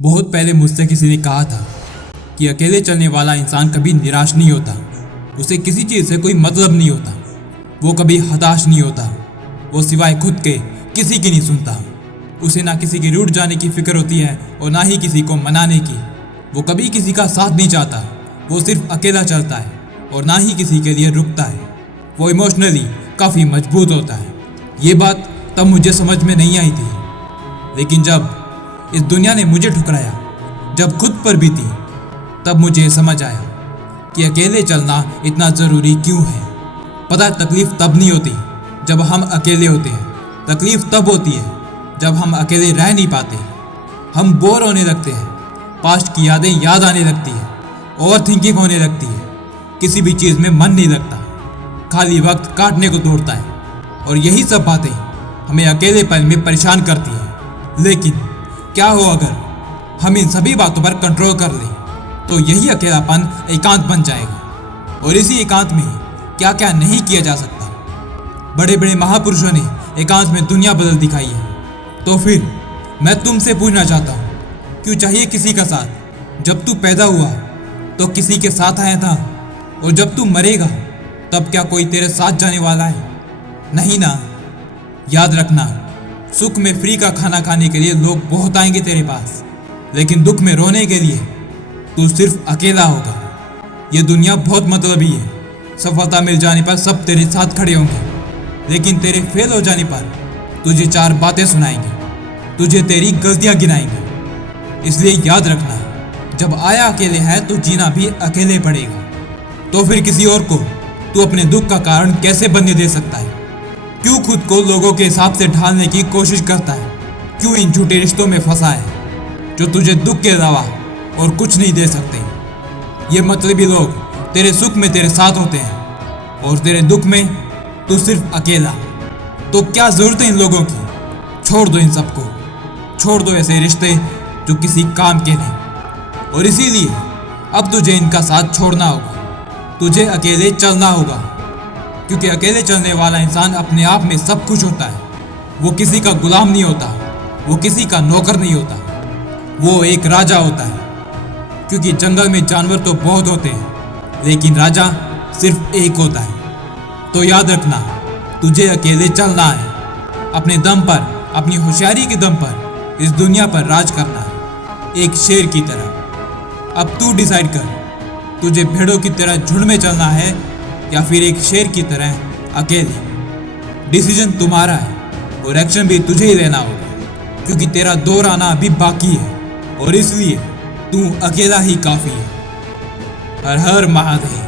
बहुत पहले मुझसे किसी ने कहा था कि अकेले चलने वाला इंसान कभी निराश नहीं होता। उसे किसी चीज़ से कोई मतलब नहीं होता। वो कभी हताश नहीं होता। वो सिवाय खुद के किसी की नहीं सुनता। उसे ना किसी के रूठ जाने की फिक्र होती है और ना ही किसी को मनाने की। वो कभी किसी का साथ नहीं चाहता। वो सिर्फ अकेला चलता है और ना ही किसी के लिए रुकता है। वो इमोशनली काफ़ी मजबूत होता है। ये बात तब मुझे समझ में नहीं आई थी, लेकिन जब इस दुनिया ने मुझे ठुकराया, जब खुद पर बीती, तब मुझे समझ आया कि अकेले चलना इतना ज़रूरी क्यों है। पता है, तकलीफ़ तब नहीं होती जब हम अकेले होते हैं। तकलीफ़ तब होती है जब हम अकेले रह नहीं पाते। हम बोर होने लगते हैं, पास्ट की यादें याद आने लगती है, ओवर थिंकिंग होने लगती है, किसी भी चीज़ में मन नहीं लगता, खाली वक्त काटने को दौड़ता है। और यही सब बातें हमें अकेलेपन में परेशान करती हैं। लेकिन क्या हो अगर हम इन सभी बातों पर कंट्रोल कर लें, तो यही अकेलापन एकांत बन जाएगा। और इसी एकांत में क्या क्या नहीं किया जा सकता। बड़े बड़े महापुरुषों ने एकांत में दुनिया बदल दिखाई है। तो फिर मैं तुमसे पूछना चाहता हूँ, क्यों चाहिए किसी का साथ? जब तू पैदा हुआ तो किसी के साथ आया था, और जब तू मरेगा तब क्या कोई तेरे साथ जाने वाला है? नहीं ना। याद रखना, सुख में फ्री का खाना खाने के लिए लोग बहुत आएंगे तेरे पास, लेकिन दुख में रोने के लिए तू सिर्फ अकेला होगा। ये दुनिया बहुत मतलबी है। सफलता मिल जाने पर सब तेरे साथ खड़े होंगे, लेकिन तेरे फेल हो जाने पर तुझे चार बातें सुनाएंगे, तुझे तेरी गलतियां गिनाएंगे। इसलिए याद रखना, जब आया अकेले है तो जीना भी अकेले पड़ेगा। तो फिर किसी और को तू अपने दुख का कारण कैसे बनने दे सकता है? क्यों खुद को लोगों के हिसाब से ढालने की कोशिश करता है? क्यों इन झूठे रिश्तों में फंसा है जो तुझे दुख के अलावा और कुछ नहीं दे सकते? ये मतलबी लोग तेरे सुख में तेरे साथ होते हैं और तेरे दुख में तू सिर्फ अकेला। तो क्या जरूरत है इन लोगों की? छोड़ दो इन सबको। छोड़ दो ऐसे रिश्ते जो किसी काम के नहीं। और इसीलिए अब तुझे इनका साथ छोड़ना होगा। तुझे अकेले चलना होगा, क्योंकि अकेले चलने वाला इंसान अपने आप में सब कुछ होता है। वो किसी का गुलाम नहीं होता, वो किसी का नौकर नहीं होता, वो एक राजा होता है। क्योंकि जंगल में जानवर तो बहुत होते हैं, लेकिन राजा सिर्फ एक होता है। तो याद रखना, तुझे अकेले चलना है। अपने दम पर, अपनी होशियारी के दम पर इस दुनिया पर राज करना है, एक शेर की तरह। अब तू डिसाइड कर, तुझे भेड़ों की तरह झुंड में चलना है या फिर एक शेर की तरह अकेले। डिसीजन तुम्हारा है और एक्शन भी तुझे ही लेना होगा, क्योंकि तेरा दौर आना अभी बाकी है और इसलिए तू अकेला ही काफ़ी है। हर हर महादेव।